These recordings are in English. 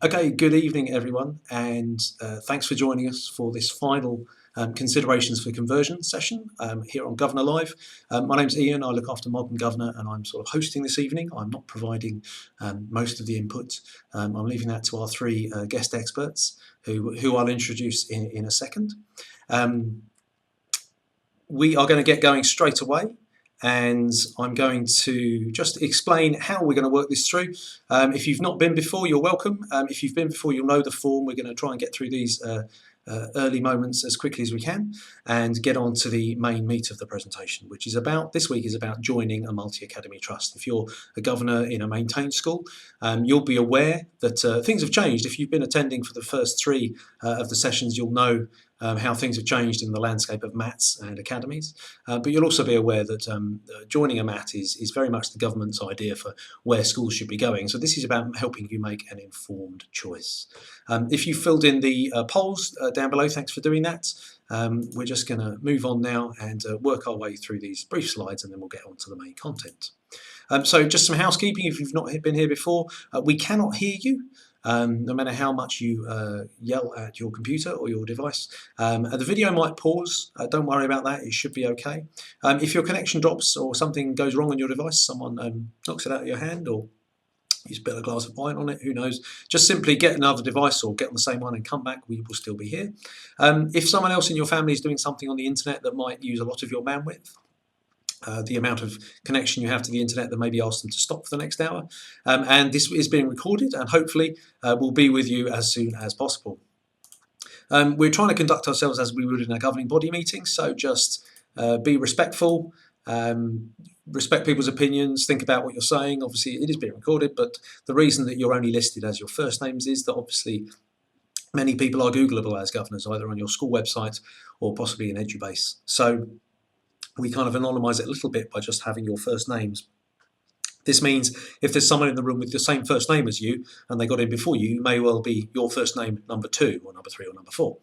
Okay, good evening, everyone, and thanks for joining us for this final considerations for conversion session here on Governor Live. My name's Ian, I look after Modern Governor, and I'm sort of hosting this evening. I'm not providing most of the input. I'm leaving that to our three guest experts, who I'll introduce in a second. We are going to get going straight away, and I'm going to just explain how we're going to work this through. If you've not been before, you're welcome. If you've been before, you'll know the form. We're going to try and get through these early moments as quickly as we can and get on to the main meat of the presentation, which is about, this week is about joining a multi-academy trust. If you're a governor in a maintained school, you'll be aware that things have changed. If you've been attending for the first three of the sessions, you'll know how things have changed in the landscape of MATs and academies. But you'll also be aware that joining a MAT is very much the government's idea for where schools should be going. So this is about helping you make an informed choice. If you filled in the polls down below, thanks for doing that. We're just going to move on now and work our way through these brief slides, and then we'll get on to the main content. So just some housekeeping. If you've not been here before, we cannot hear you. No matter how much you yell at your computer or your device. The video might pause, don't worry about that, it should be okay. If your connection drops or something goes wrong on your device, someone knocks it out of your hand or you spill a glass of wine on it, who knows, just simply get another device or get on the same one and come back, we will still be here. If someone else in your family is doing something on the internet that might use a lot of your bandwidth, the amount of connection you have to the internet, that maybe ask them to stop for the next hour. And this is being recorded and hopefully will be with you as soon as possible. We're trying to conduct ourselves as we would in a governing body meeting, so just be respectful, respect people's opinions, think about what you're saying. Obviously it is being recorded, but the reason that you're only listed as your first names is that obviously many people are Googleable as governors, either on your school website or possibly in Edubase. So we kind of anonymise it a little bit by just having your first names. This means if there's someone in the room with the same first name as you and they got in before you, may well be your first name number 2 or number 3 or number 4.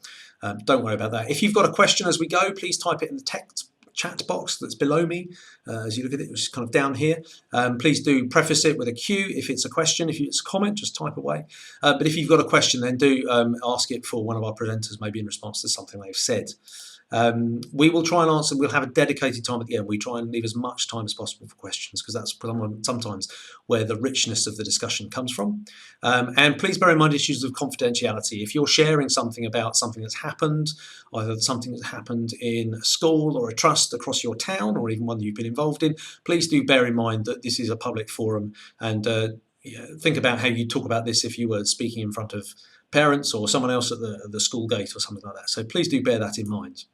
Don't worry about that. If you've got a question as we go, please type it in the text chat box that's below me as you look at it, which is kind of down here. Please do preface it with a Q if it's a question. If it's a comment, just type away. But if you've got a question, then do ask it for one of our presenters, maybe in response to something they've said. We will try and answer, we'll have a dedicated time at the end. We try and leave as much time as possible for questions because that's sometimes where the richness of the discussion comes from. And please bear in mind issues of confidentiality. If you're sharing something about something that's happened, either something that's happened in a school or a trust across your town or even one that you've been involved in, please do bear in mind that this is a public forum and think about how you talk about this if you were speaking in front of parents or someone else at the school gate or something like that. So please do bear that in mind.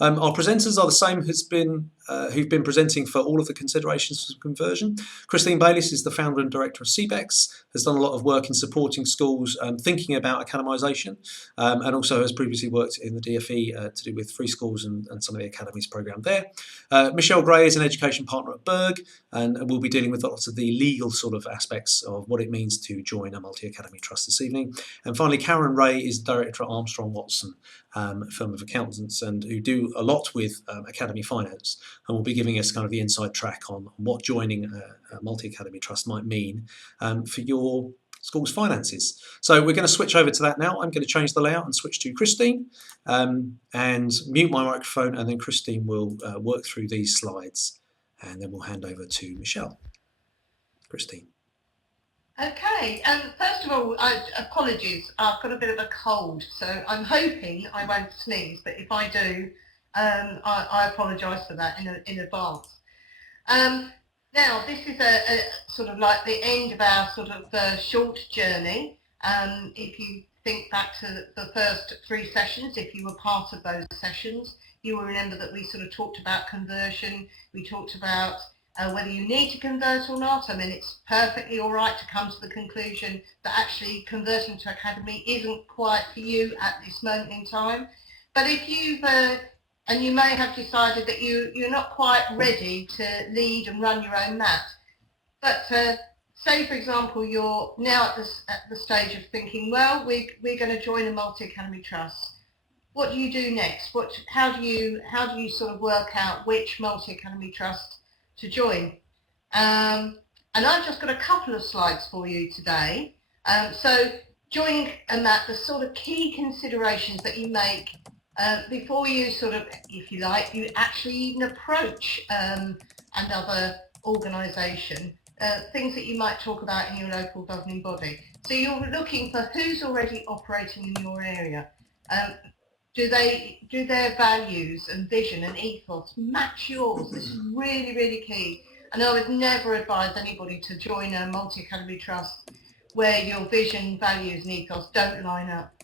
Our presenters are the same who've been presenting for all of the considerations for conversion. Christine Bayliss is the founder and director of CBEX, has done a lot of work in supporting schools thinking about academisation, and also has previously worked in the DfE to do with free schools and some of the academies programme there. Michelle Gray is an education partner at Berg and will be dealing with lots of the legal sort of aspects of what it means to join a multi-academy trust this evening. And finally, Karen Rae is director at Armstrong Watson, a firm of accountants, and who do a lot with academy finance, and will be giving us kind of the inside track on what joining a multi-academy trust might mean for your school's finances. So we're going to switch over to that now. I'm going to change the layout and switch to Christine and mute my microphone, and then Christine will work through these slides, and then we'll hand over to Michelle. Christine. Okay, first of all, apologies, I've got a bit of a cold, so I'm hoping I won't sneeze, but if I do, I apologise for that in advance. Now, this is a sort of like the end of our sort of short journey. If you think back to the first 3 sessions, if you were part of those sessions, you will remember that we sort of talked about conversion, we talked about whether you need to convert or not. I mean, it's perfectly all right to come to the conclusion that actually converting to academy isn't quite for you at this moment in time. But if you've, and you may have decided that you're not quite ready to lead and run your own MAT. But say, for example, you're now at the stage of thinking, well, we're going to join a multi-academy trust. What do you do next? How do you sort of work out which multi-academy trust to join? And I've just got a couple of slides for you today. So joining a MAT, the sort of key considerations that you make before you sort of, if you like, you actually even approach another organisation, things that you might talk about in your local governing body. So you're looking for who's already operating in your area. Do their values and vision and ethos match yours? This is really, really key. And I would never advise anybody to join a multi-academy trust where your vision, values and ethos don't line up.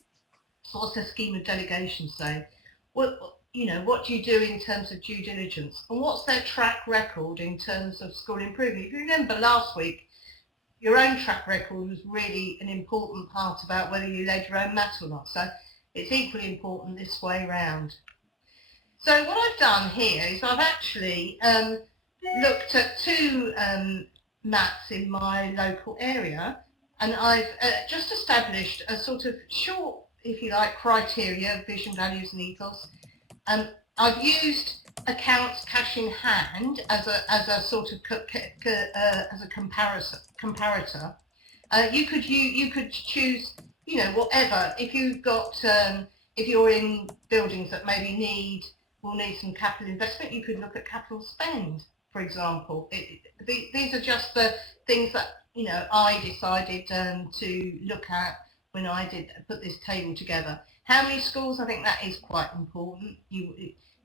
What's the scheme of delegation say? What do you do in terms of due diligence? And what's their track record in terms of school improvement? If you remember last week, your own track record was really an important part about whether you led your own MAT or not. So it's equally important this way round. So what I've done here is I've actually looked at two MATs in my local area, and I've just established a sort of short, if you like, criteria, vision, values and ethos. I've used accounts cash in hand as a sort of as a comparator. You could choose, whatever. If you've got if you're in buildings that maybe will need some capital investment, you could look at capital spend, for example. These are just the things that I decided to look at when I put this table together. How many schools? I think that is quite important.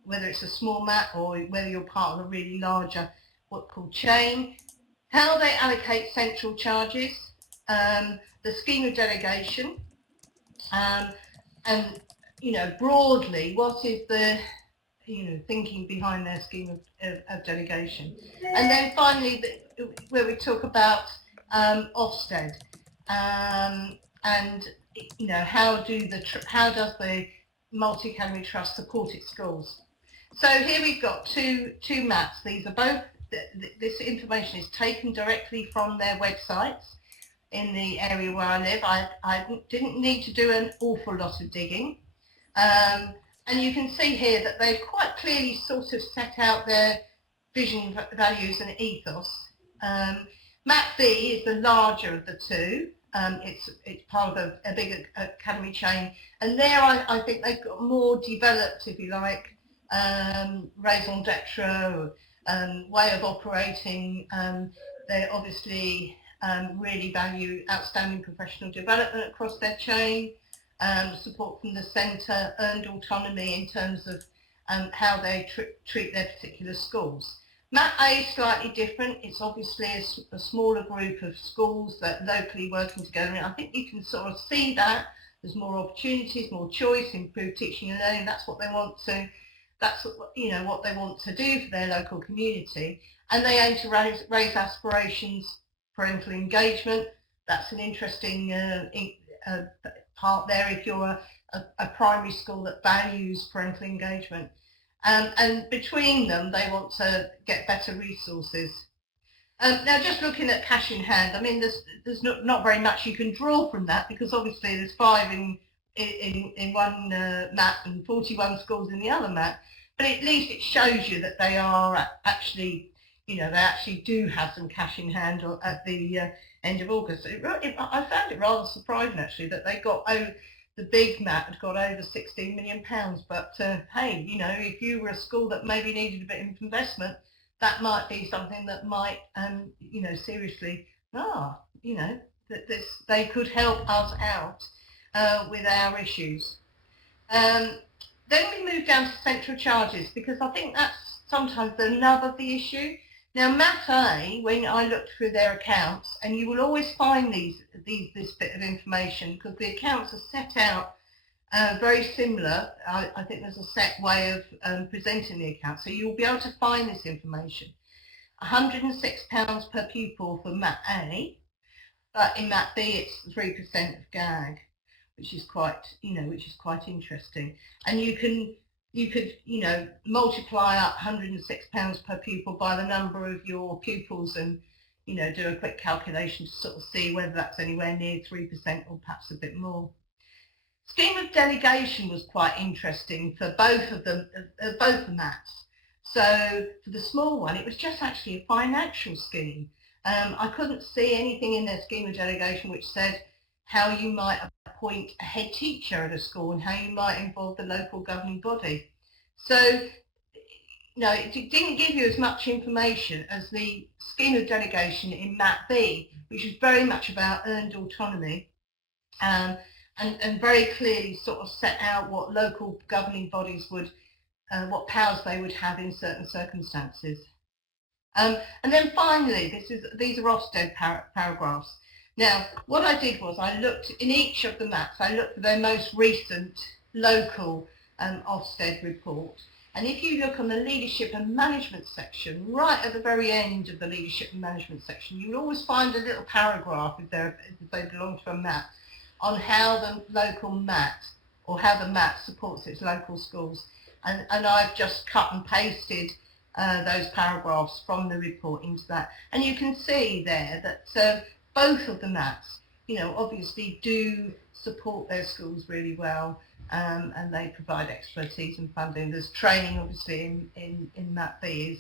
Whether it's a small MAT or whether you're part of a really larger, what's called chain. How they allocate central charges, the scheme of delegation, and broadly, what is the thinking behind their scheme of delegation. And then finally, where we talk about Ofsted, and how does the multi-academy trust support its schools? So here we've got two MATs. These are both. This information is taken directly from their websites in the area where I live. I didn't need to do an awful lot of digging. And you can see here that they've quite clearly sort of set out their vision, values and ethos. MAT B is the larger of the two. It's part of a big academy chain. And there I think they've got more developed, if you like, raison d'etre, way of operating. They obviously really value outstanding professional development across their chain. Support from the centre, earned autonomy in terms of how they treat their particular schools. MAT A is slightly different. It's obviously a smaller group of schools that locally working together, and I think you can sort of see that there's more opportunities, more choice, improved teaching and learning. That's what they want to. That's what they want to do for their local community, and they aim to raise aspirations, parental engagement. That's an interesting part there if you're a primary school that values parental engagement. And between them, they want to get better resources. Now, just looking at cash in hand, I mean, there's not very much you can draw from that, because obviously there's 5 in one MAT and 41 schools in the other MAT. But at least it shows you that they are actually, they actually do have some cash in hand at the end of August. I found it rather surprising actually that they got the big MAT had got over £16 million. But hey, if you were a school that maybe needed a bit of investment, that might be something that might, seriously, that they could help us out with our issues. Then we move down to central charges, because I think that's sometimes the nub of the issue. Now, MAT A, when I looked through their accounts, and you will always find this bit of information, because the accounts are set out very similar. I think there's a set way of presenting the account, so you'll be able to find this information. £106 per pupil for MAT A, but in MAT B it's 3% of GAG, which is quite interesting. And you could multiply up £106 per pupil by the number of your pupils and do a quick calculation to sort of see whether that's anywhere near 3% or perhaps a bit more. Scheme of delegation was quite interesting for both of them, both the MATs. So for the small one, it was just actually a financial scheme. I couldn't see anything in their scheme of delegation which said, how you might appoint a head teacher at a school, and how you might involve the local governing body. So no, it didn't give you as much information as the scheme of delegation in MAP B, which was very much about earned autonomy, and very clearly sort of set out what local governing bodies would, what powers they would have in certain circumstances. And then finally, these are Ofsted paragraphs. Now, what I did was I looked in each of the maps, I looked for their most recent local Ofsted report. And if you look on the leadership and management section, right at the very end of the leadership and management section, you will always find a little paragraph if they belong to a MAT on how the local MAT, or how the MAT supports its local schools. And I've just cut and pasted those paragraphs from the report into that. And you can see there that both of the MATs, obviously do support their schools really well. And they provide expertise and funding. There's training, obviously, in MAP B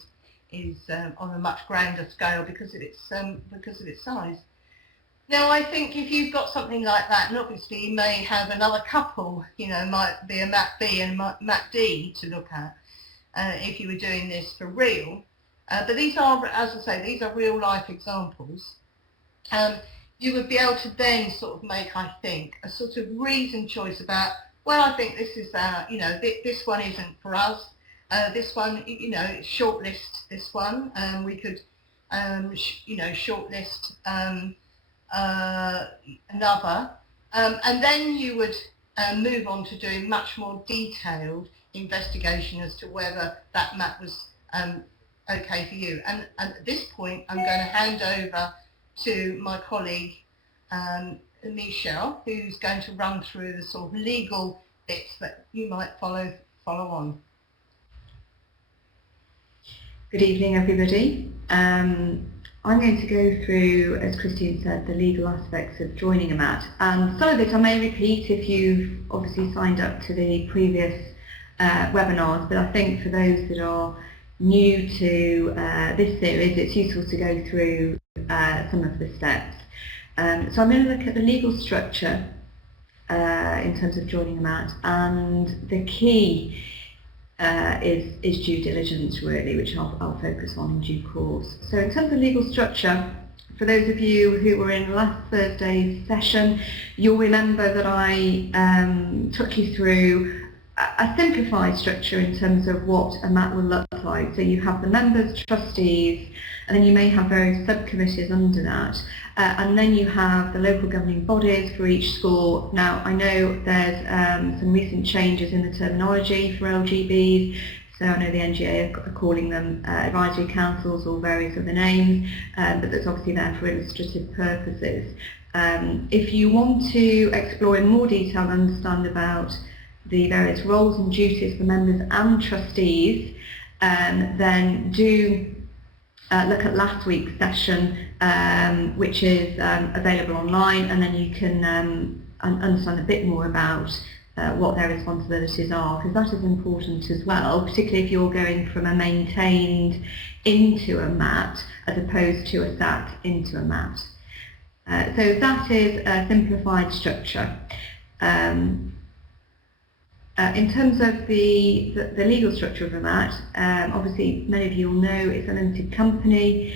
is on a much grander scale because of its size. Now, I think if you've got something like that, and obviously you may have another couple, might be a MAP B and a MAP D to look at if you were doing this for real. But these are, as I say, these are real life examples. You would be able to then sort of make, I think, a sort of reasoned choice about, well, I think this is, this one isn't for us. This one, shortlist this one. We could, shortlist another. And then you would move on to doing much more detailed investigation as to whether that map was okay for you. And at this point, I'm going to hand over to my colleague, Michelle, who's going to run through the sort of legal bits that you might follow on. Good evening, everybody. I'm going to go through, as Christine said, the legal aspects of joining a MAT. And some of it I may repeat if you've obviously signed up to the previous webinars, but I think for those that are new to this series, it's useful to go through some of the steps. So I'm going to look at the legal structure in terms of joining a MAT, and the key is due diligence, really, which I'll focus on in due course. So in terms of legal structure, for those of you who were in last Thursday's session, you'll remember that I took you through a simplified structure in terms of what a MAT will look like. So you have the members, trustees, and then you may have various subcommittees under that. And then you have the local governing bodies for each school. Now, I know there's some recent changes in the terminology for LGBs. So I know the NGA are calling them advisory councils or various other names, but that's obviously there for illustrative purposes. If you want to explore in more detail and understand about the various roles and duties for members and trustees, then do look at last week's session, which is available online, and then you can understand a bit more about what their responsibilities are, because that is important as well, particularly if you're going from a maintained into a MAT as opposed to a SAT into a MAT. So that is a simplified structure. In terms of the legal structure of a MAT, obviously many of you will know it's a limited company.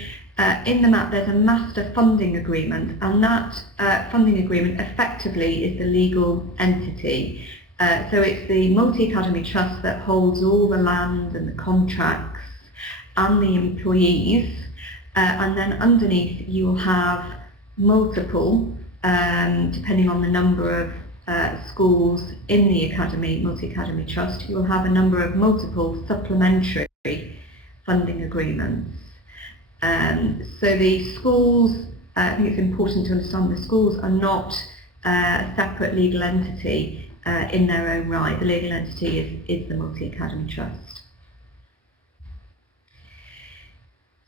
In the MAT there's a master funding agreement, and that funding agreement effectively is the legal entity. So it's the multi-academy trust that holds all the land and the contracts and the employees, and then underneath you will have multiple, depending on the number of schools in the academy, multi-academy trust, you will have a number of multiple supplementary funding agreements. So the schools, I think it's important to understand the schools are not a separate legal entity in their own right. The legal entity is the multi-academy trust.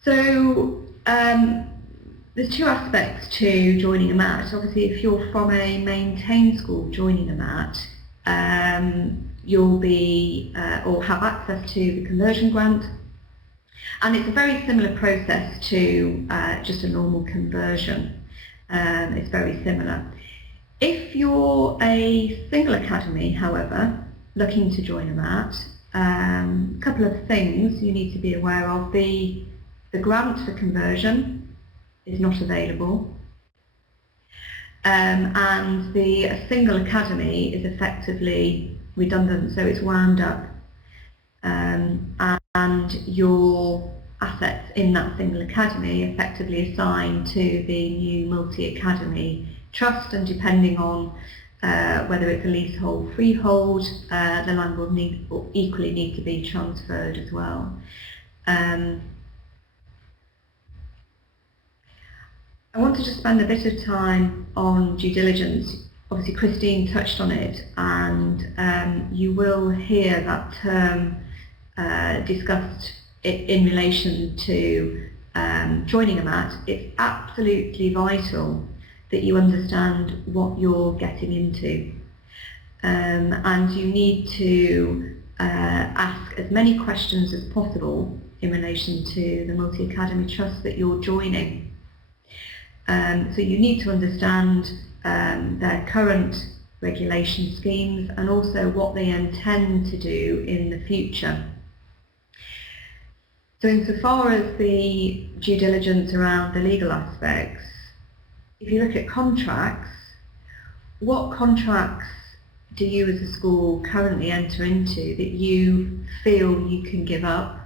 So there's two aspects to joining a MAT. Obviously, if you're from a maintained school joining a MAT, you'll be or have access to the conversion grant, and it's a very similar process to just a normal conversion. It's very similar. If you're a single academy, however, looking to join a MAT, a couple of things you need to be aware of. The grant for conversion is not available, and a single academy is effectively redundant, so it's wound up, and your assets in that single academy effectively assigned to the new multi-academy trust, and depending on whether it's a leasehold, freehold, the land will equally need to be transferred as well. I wanted to spend a bit of time on due diligence. Obviously Christine touched on it, and you will hear that term discussed in relation to joining a MAT. It's absolutely vital that you understand what you're getting into, and you need to ask as many questions as possible in relation to the multi-academy trust that you're joining. So you need to understand their current regulation schemes and also what they intend to do in the future. So insofar as the due diligence around the legal aspects, if you look at contracts, what contracts do you as a school currently enter into that you feel you can give up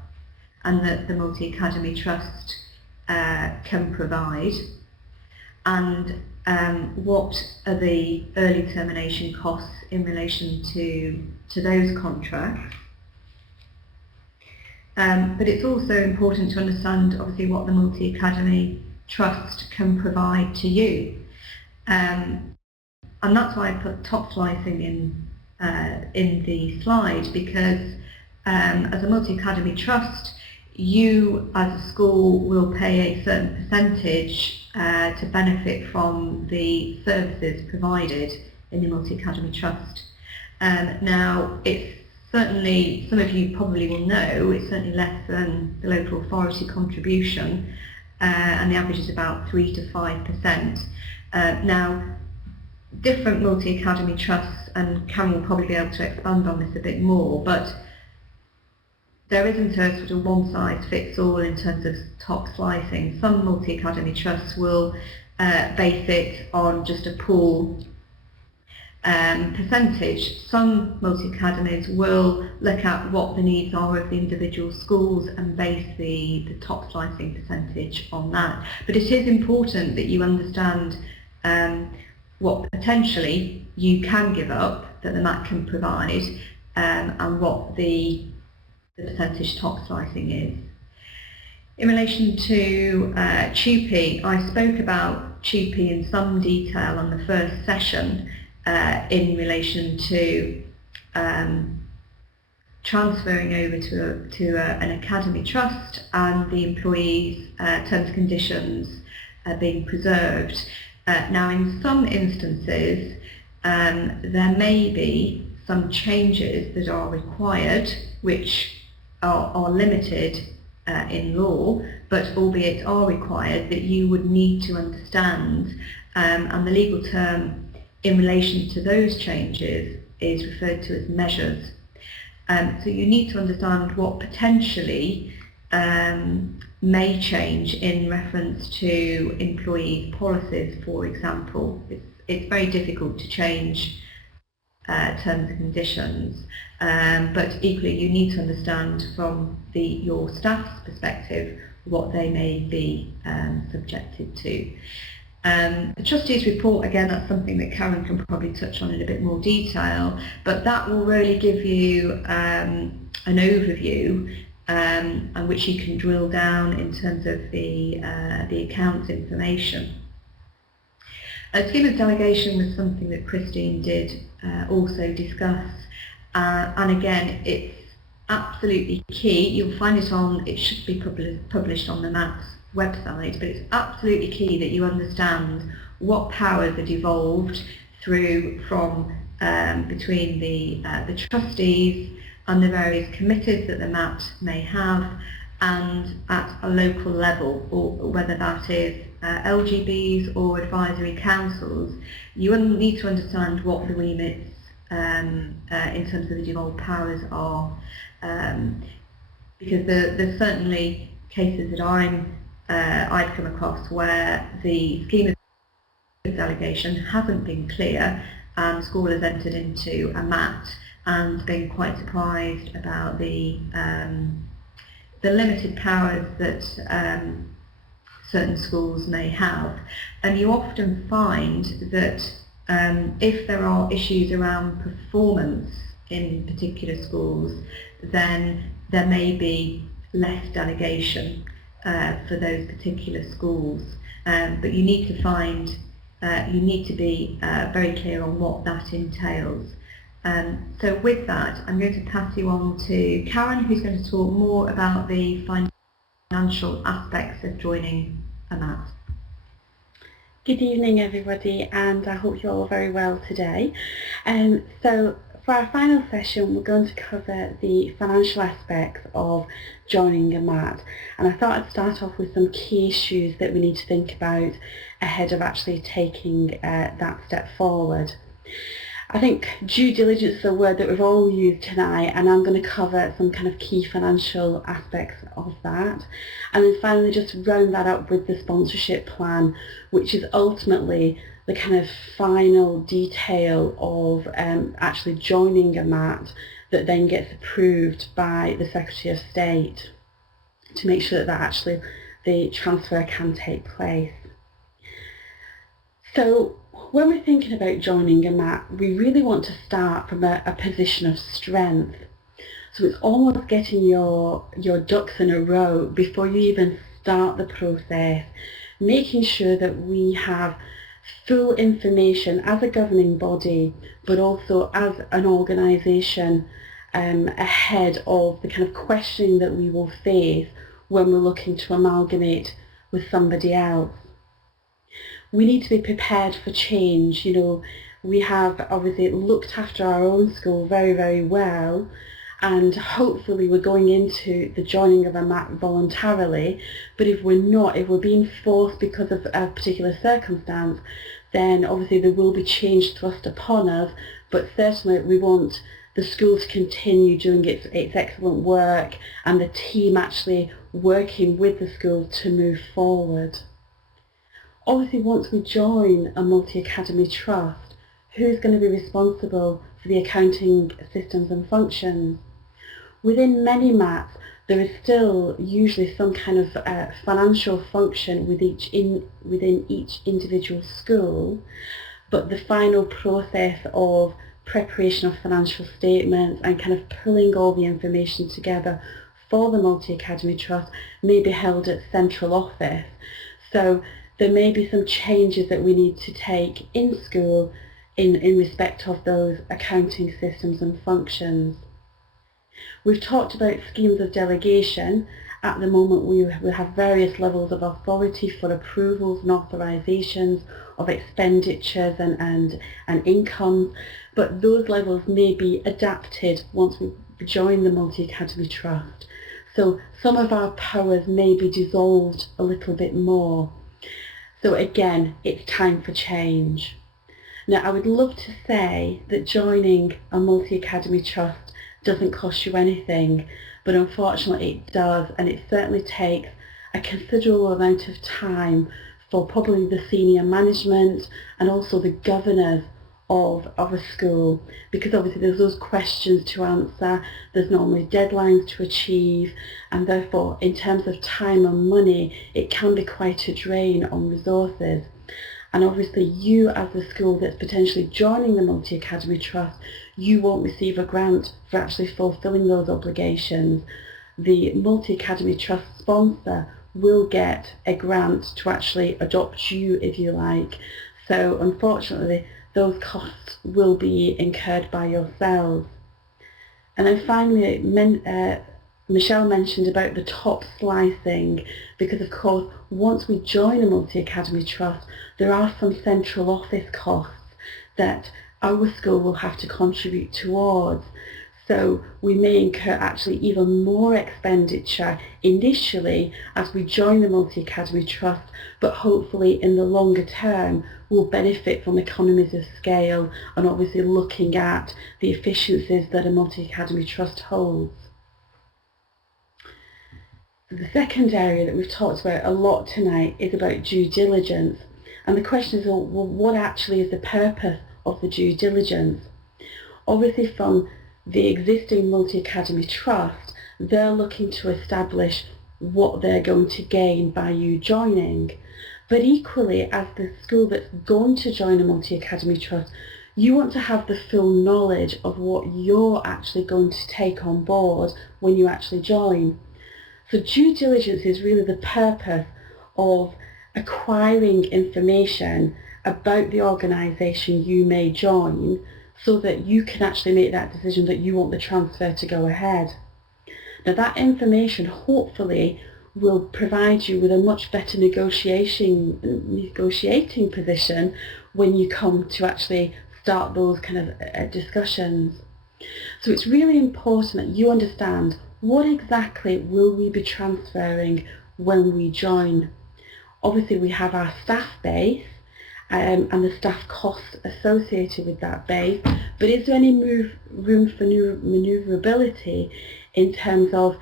and that the multi-academy trust can provide? And what are the early termination costs in relation to those contracts? But it's also important to understand, obviously, what the multi-academy trust can provide to you, and that's why I put top slicing in the slide, because as a multi-academy trust, you as a school will pay a certain percentage to benefit from the services provided in the multi-academy trust. Now, it's certainly, some of you probably will know, it's certainly less than the local authority contribution, and the average is about 3 to 5%. Now, different multi-academy trusts, and Karen will probably be able to expand on this a bit more, but there isn't a sort of one-size-fits-all in terms of top slicing. Some multi-academy trusts will base it on just a pool percentage. Some multi-academies will look at what the needs are of the individual schools and base the top slicing percentage on that. But it is important that you understand what potentially you can give up that the MAT can provide, and what the percentage top slicing is. In relation to TUPE, I spoke about TUPE in some detail on the first session in relation to transferring over to an academy trust and the employees' terms and conditions being preserved. Now, in some instances, there may be some changes that are required, which are limited in law, but albeit are required, that you would need to understand, and the legal term in relation to those changes is referred to as measures. So you need to understand what potentially may change in reference to employee policies, for example. It's very difficult to change terms and conditions, but equally you need to understand from your staff's perspective what they may be subjected to. The trustees report, again, that's something that Karen can probably touch on in a bit more detail, but that will really give you an overview and which you can drill down in terms of the accounts information. A scheme of delegation was something that Christine did also discuss, and again, it's absolutely key. You'll find it should be published on the MAT's website, but it's absolutely key that you understand what powers are devolved through from between the trustees and the various committees that the MAT may have, and at a local level, or whether that is LGBs or advisory councils, you need to understand what the remits in terms of the devolved powers are, because there's certainly cases that I've come across where the scheme of delegation hasn't been clear, and the school has entered into a MAT and been quite surprised about the limited powers that certain schools may have. And you often find that if there are issues around performance in particular schools, then there may be less delegation for those particular schools. But you need to be very clear on what that entails. So with that, I'm going to pass you on to Karen, who's going to talk more about the financial aspects of joining a MAT. Good evening everybody, and I hope you're all very well today. So for our final session we're going to cover the financial aspects of joining a MAT, and I thought I'd start off with some key issues that we need to think about ahead of actually taking that step forward. I think due diligence is a word that we've all used tonight, and I'm going to cover some kind of key financial aspects of that. And then finally just round that up with the sponsorship plan, which is ultimately the kind of final detail of actually joining a MAT that then gets approved by the Secretary of State to make sure that actually the transfer can take place. So when we're thinking about joining a MAT, we really want to start from a position of strength. So it's almost getting your ducks in a row before you even start the process, making sure that we have full information as a governing body, but also as an organisation ahead of the kind of questioning that we will face when we're looking to amalgamate with somebody else. We need to be prepared for change. You know, we have obviously looked after our own school very, very well, and hopefully we're going into the joining of a MAT voluntarily, but if we're not, if we're being forced because of a particular circumstance, then obviously there will be change thrust upon us, but certainly we want the school to continue doing its excellent work and the team actually working with the school to move forward. Obviously, once we join a multi-academy trust, who's going to be responsible for the accounting systems and functions? Within many MATs, there is still usually some kind of financial function within each individual school, but the final process of preparation of financial statements and kind of pulling all the information together for the multi-academy trust may be held at central office. So there may be some changes that we need to take in school in respect of those accounting systems and functions. We've talked about schemes of delegation. At the moment we have various levels of authority for approvals and authorisations of expenditures and income, but those levels may be adapted once we join the multi-academy trust. So some of our powers may be dissolved a little bit more. So again, it's time for change. Now, I would love to say that joining a multi-academy trust doesn't cost you anything, but unfortunately it does, and it certainly takes a considerable amount of time for probably the senior management and also the governors of a school, because obviously there's those questions to answer, there's normally deadlines to achieve, and therefore in terms of time and money it can be quite a drain on resources. And obviously you as the school that's potentially joining the multi-academy trust, you won't receive a grant for actually fulfilling those obligations. The multi-academy trust sponsor will get a grant to actually adopt you, if you like. So unfortunately those costs will be incurred by yourselves. And then finally, Michelle mentioned about the top slicing, because of course once we join a multi-academy trust there are some central office costs that our school will have to contribute towards. So we may incur actually even more expenditure initially as we join the Multi-Academy Trust, but hopefully in the longer term we'll benefit from economies of scale and obviously looking at the efficiencies that a Multi-Academy Trust holds. The second area that we've talked about a lot tonight is about due diligence. And the question is, well, what actually is the purpose of the due diligence? Obviously from the existing Multi-Academy Trust, they're looking to establish what they're going to gain by you joining. But equally, as the school that's going to join a Multi-Academy Trust, you want to have the full knowledge of what you're actually going to take on board when you actually join. So due diligence is really the purpose of acquiring information about the organisation you may join so that you can actually make that decision that you want the transfer to go ahead. Now that information hopefully will provide you with a much better negotiating position when you come to actually start those kind of discussions. So it's really important that you understand what exactly will we be transferring when we join. Obviously we have our staff base and the staff costs associated with that base, but is there any room for manoeuvrability in terms of,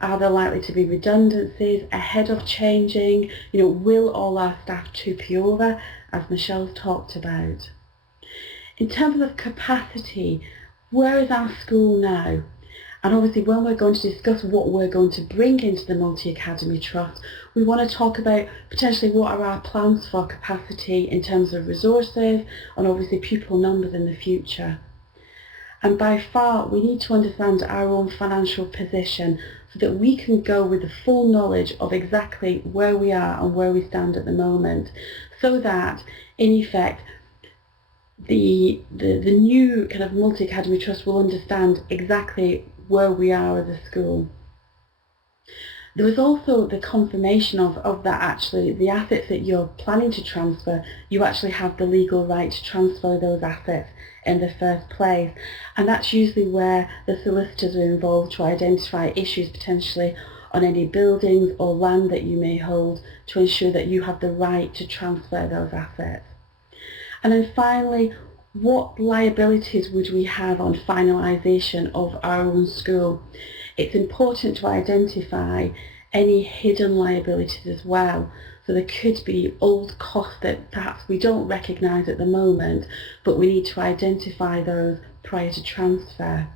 are there likely to be redundancies ahead of changing? Will all our staff 2P over, as Michelle's talked about? In terms of capacity, where is our school now? And obviously when we're going to discuss what we're going to bring into the Multi-Academy Trust, we want to talk about potentially what are our plans for capacity in terms of resources and obviously pupil numbers in the future. And by far we need to understand our own financial position so that we can go with the full knowledge of exactly where we are and where we stand at the moment, so that in effect the new kind of Multi-Academy Trust will understand exactly where we are as a school. There was also the confirmation of that actually, the assets that you're planning to transfer, you actually have the legal right to transfer those assets in the first place. And that's usually where the solicitors are involved to identify issues potentially on any buildings or land that you may hold to ensure that you have the right to transfer those assets. And then finally, what liabilities would we have on finalisation of our own school? It's important to identify any hidden liabilities as well. So there could be old costs that perhaps we don't recognise at the moment, but we need to identify those prior to transfer.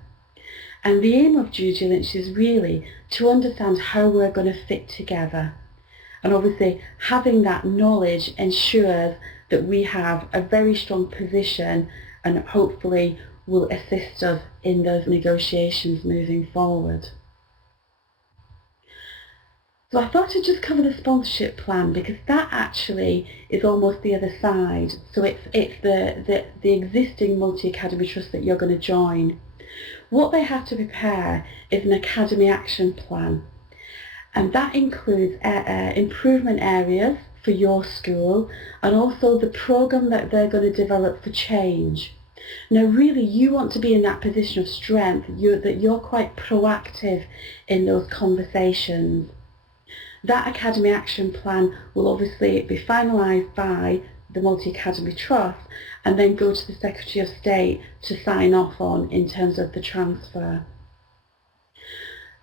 And the aim of due diligence is really to understand how we're going to fit together. And obviously having that knowledge ensures that we have a very strong position and hopefully will assist us in those negotiations moving forward. So I thought I'd just cover the sponsorship plan because that actually is almost the other side. So it's the existing Multi-Academy Trust that you're going to join. What they have to prepare is an Academy Action Plan, and that includes improvement areas for your school and also the programme that they're going to develop for change. Now really you want to be in that position of strength, that you're quite proactive in those conversations. That Academy Action Plan will obviously be finalised by the Multi-Academy Trust and then go to the Secretary of State to sign off on in terms of the transfer.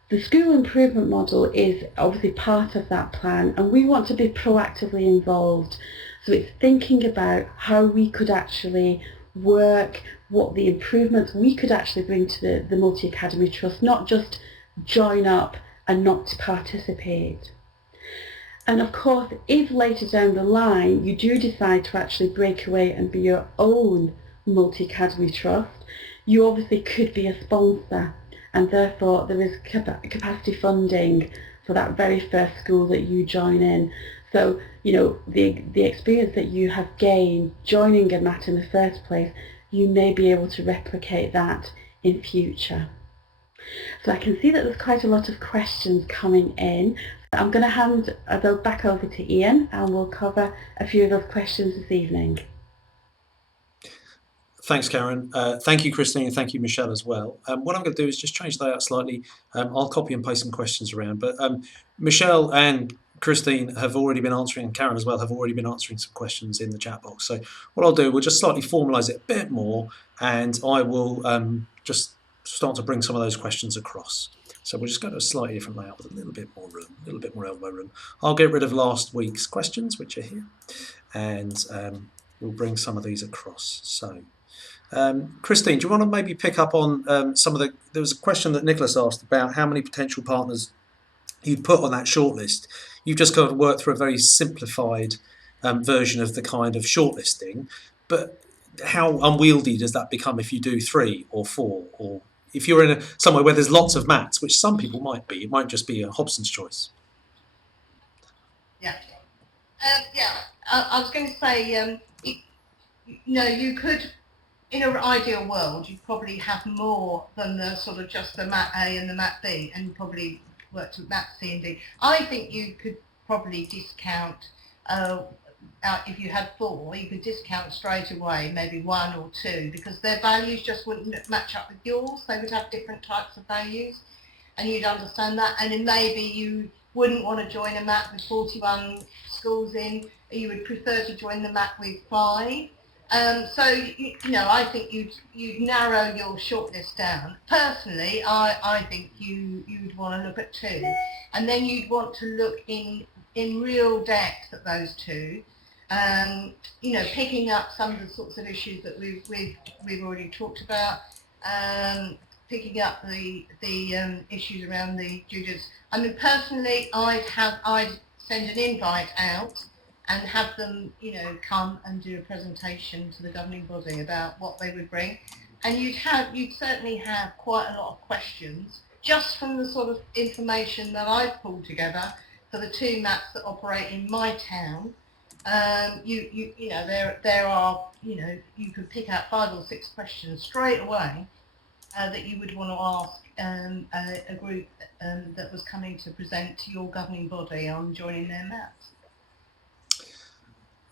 The school improvement model is obviously part of that plan and we want to be proactively involved. So it's thinking about how we could actually work, what the improvements we could actually bring to the Multi-Academy Trust, not just join up and not to participate. And of course, if later down the line you do decide to actually break away and be your own Multi-Academy Trust, you obviously could be a sponsor, and therefore there is capacity funding for that very first school that you join in. So, the experience that you have gained joining a MAT in the first place, you may be able to replicate that in future. So I can see that there's quite a lot of questions coming in. I'm going to hand those back over to Ian and we'll cover a few of those questions this evening. Thanks, Karen. Thank you, Christine, and thank you, Michelle, as well. What I'm going to do is just change that out slightly. I'll copy and paste some questions around, but Michelle and Christine have already been answering, and Karen as well, have already been answering some questions in the chat box. So what I'll do, we'll just slightly formalise it a bit more, and I will just start to bring some of those questions across. So we'll just go to a slightly different layout with a little bit more room, a little bit more elbow room. I'll get rid of last week's questions, which are here, and we'll bring some of these across. So. Christine, do you want to maybe pick up on there was a question that Nicholas asked about how many potential partners you'd put on that shortlist. You've just kind of worked through a very simplified version of the kind of shortlisting, but how unwieldy does that become if you do 3 or 4, or if you're in somewhere where there's lots of mats, which some people might be, it might just be a Hobson's choice. Yeah. I was going to say, you could, in an ideal world, you'd probably have more than the sort of just the mat A and the mat B, and you probably worked with mat C and D. I think you could probably discount, if you had 4, you could discount straight away, maybe 1 or 2, because their values just wouldn't match up with yours. They would have different types of values, and you'd understand that. And then maybe you wouldn't want to join a mat with 41 schools in, you would prefer to join the mat with 5. So I think you'd narrow your shortlist down. Personally, I think you'd want to look at 2, and then you'd want to look in real depth at those 2. Picking up some of the sorts of issues that we've already talked about. Picking up the issues around the judges. I mean, personally, I'd send an invite out and have them, come and do a presentation to the governing body about what they would bring. And you'd certainly have quite a lot of questions just from the sort of information that I've pulled together for the 2 mats that operate in my town. There are, you could pick out 5 or 6 questions straight away that you would want to ask a group that was coming to present to your governing body on joining their mats.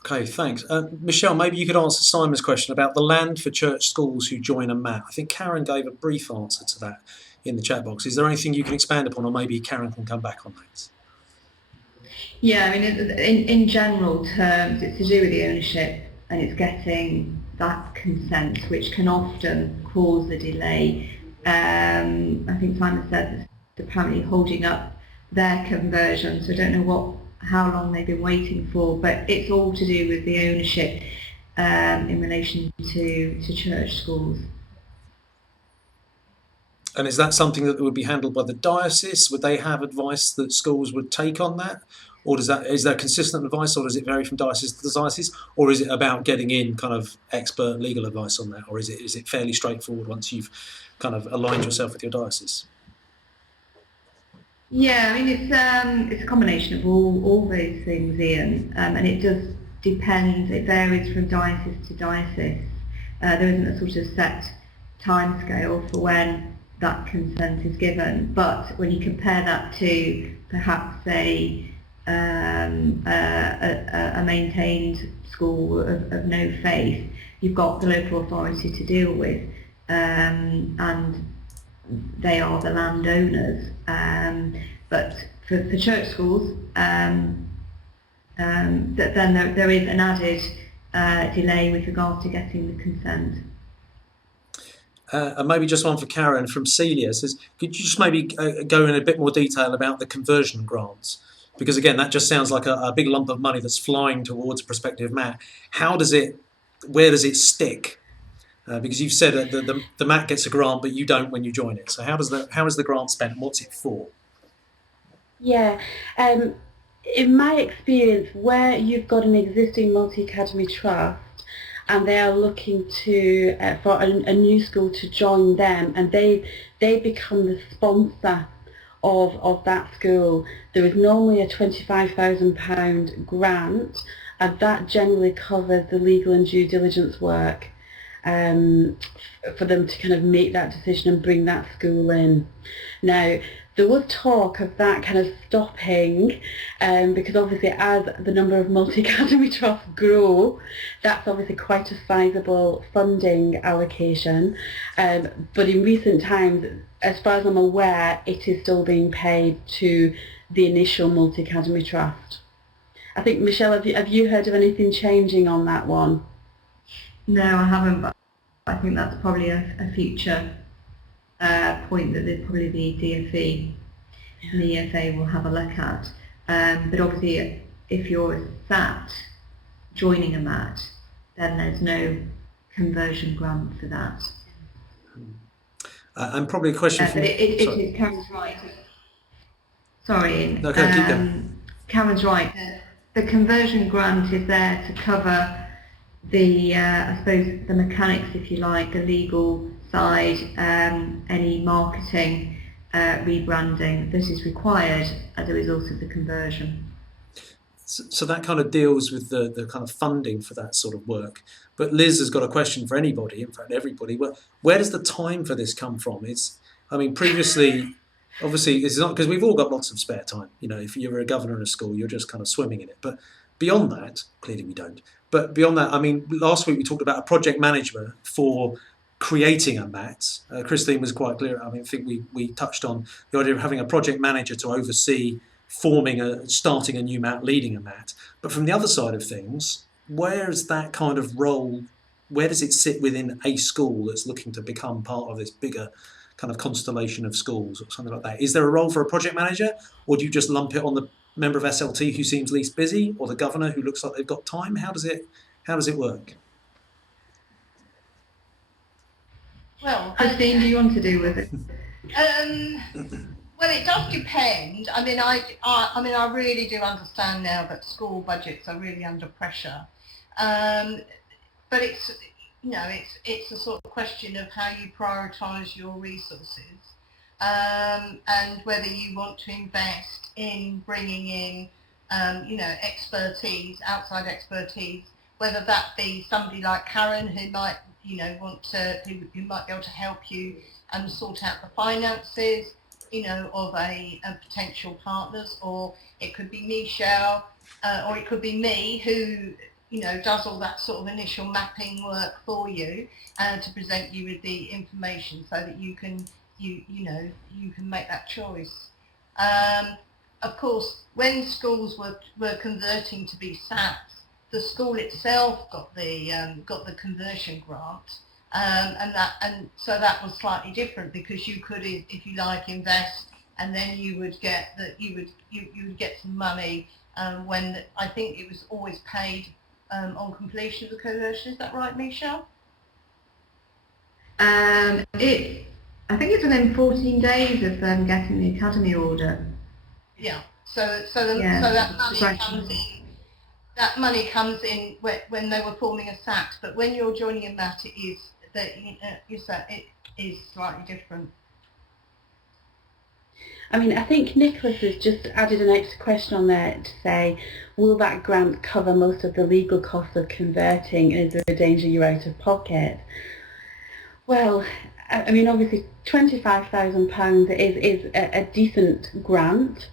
Okay, thanks. Michelle, maybe you could answer Simon's question about the land for church schools who join a mat. I think Karen gave a brief answer to that in the chat box. Is there anything you can expand upon, or maybe Karen can come back on that? Yeah, I mean, in general terms, it's to do with the ownership, and it's getting that consent, which can often cause a delay. I think Simon said it's apparently holding up their conversion, so I don't know how long they've been waiting for, but it's all to do with the ownership in relation to church schools. And is that something that would be handled by the diocese? Would they have advice that schools would take on that? Or is that consistent advice, or does it vary from diocese to diocese? Or is it about getting in kind of expert legal advice on that? Or is it fairly straightforward once you've kind of aligned yourself with your diocese? Yeah, I mean, it's a combination of all those things, Ian, and it does depend. It varies from diocese to diocese. There isn't a sort of set timescale for when that consent is given, but when you compare that to perhaps a maintained school of no faith, you've got the local authority to deal with, and they are the landowners. But for church schools, then there is an added delay with regards to getting the consent. And maybe just one for Karen from Celia says, could you just maybe go in a bit more detail about the conversion grants? Because again, that just sounds like a big lump of money that's flying towards a prospective mat. Where does it stick? Because you've said that the mat gets a grant, but you don't when you join it. So how is the grant spent, and what's it for? Yeah, in my experience, where you've got an existing multi-academy trust and they are looking to for a new school to join them, and they become the sponsor of that school, there is normally a £25,000 grant, and that generally covers the legal and due diligence work. for them to kind of make that decision and bring that school in. Now, there was talk of that kind of stopping because obviously as the number of multi-academy trusts grow, that's obviously quite a sizable funding allocation. But in recent times, as far as I'm aware, it is still being paid to the initial multi-academy trust. I think, Michelle, have you heard of anything changing on that one? No, I haven't, but I think that's probably a future point that probably the DfE and the EFA will have a look at. But obviously, if you're sat joining a MAT, then there's no conversion grant for that. And probably a question for... But it is, Karen's right. Sorry, no, keep going. Karen's right. The conversion grant is there to cover the, I suppose, the mechanics, if you like, the legal side, any marketing, rebranding that is required as a result of the conversion. So that kind of deals with the kind of funding for that sort of work. But Liz has got a question for anybody, in fact everybody. Where does the time for this come from? Previously, obviously, it's not because we've all got lots of spare time. You know, if you're a governor in a school, you're just kind of swimming in it. But beyond that, clearly we don't. But beyond that, last week we talked about a project manager for creating a MAT. Christine was quite clear. I think we touched on the idea of having a project manager to oversee starting a new MAT, leading a MAT. But from the other side of things, where's that kind of role? Where does it sit within a school that's looking to become part of this bigger kind of constellation of schools or something like that? Is there a role for a project manager, or do you just lump it on the member of SLT who seems least busy, or the governor who looks like they've got time? How does it work? Well, Christine, do you want to deal with it? Well, it does depend. I really do understand now that school budgets are really under pressure, but it's a sort of question of how you prioritise your resources, and whether you want to invest in bringing in, expertise, outside expertise, whether that be somebody like Karen who might, who might be able to help you and sort out the finances, of a potential partners, or it could be Michelle, or it could be me who, does all that sort of initial mapping work for you, to present you with the information so that you can make that choice. Of course, when schools were converting to be SATs, the school itself got the conversion grant. And so that was slightly different, because you could, if you like, invest, and then you would get some money when I think it was always paid on completion of the conversion. Is that right, Michelle? I think it's within 14 days of getting the academy order. Yeah. So that money comes in. That money comes in when they were forming a SAT, but when you're joining a MAT, it is slightly different. I think Nicholas has just added an extra question on there to say, will that grant cover most of the legal costs of converting, and is there a danger you're out of pocket? Well, obviously £25,000 is a decent grant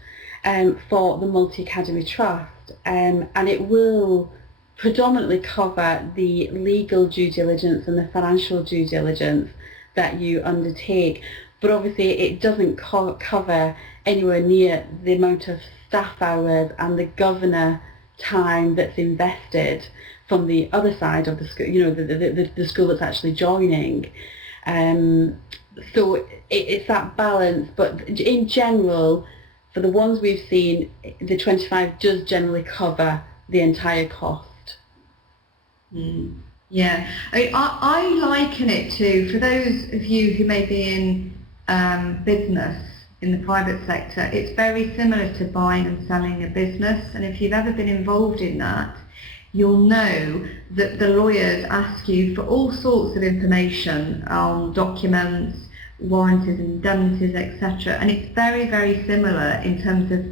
for the multi-academy trust, and it will predominantly cover the legal due diligence and the financial due diligence that you undertake, but obviously it doesn't cover anywhere near the amount of staff hours and the governor time that's invested from the other side of the school, the school that's actually joining. So it's that balance, but in general, for the ones we've seen, the 25 does generally cover the entire cost. Yeah, I liken it to, for those of you who may be in business in the private sector, it's very similar to buying and selling a business, and if you've ever been involved in that, you'll know that the lawyers ask you for all sorts of information on documents, warranties, indemnities, etc., and it's very, very similar in terms of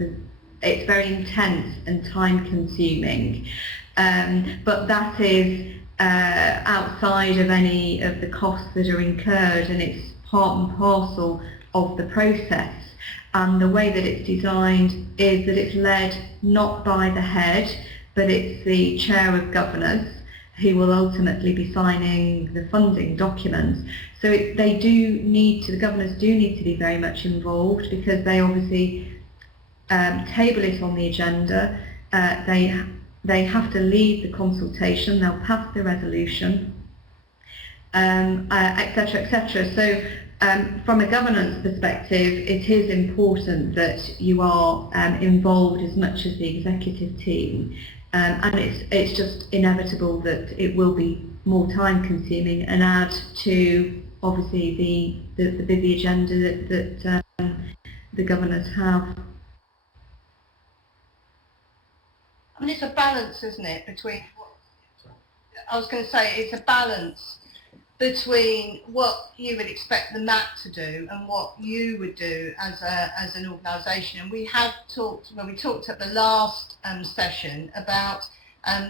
it's very intense and time consuming, but that is outside of any of the costs that are incurred, and it's part and parcel of the process. And the way that it's designed is that it's led not by the head, but it's the chair of governors who will ultimately be signing the funding documents. So the governors do need to be very much involved, because they obviously table it on the agenda. They have to lead the consultation, they'll pass the resolution, etc., etc. So from a governance perspective, it is important that you are involved as much as the executive team, and it's just inevitable that it will be more time consuming and add to obviously the busy agenda that the governors have. I mean, it's a balance, isn't it, between I was going to say it's a balance between what you would expect the MAT to do and what you would do as an organisation. And we have talked, when we talked at the last session about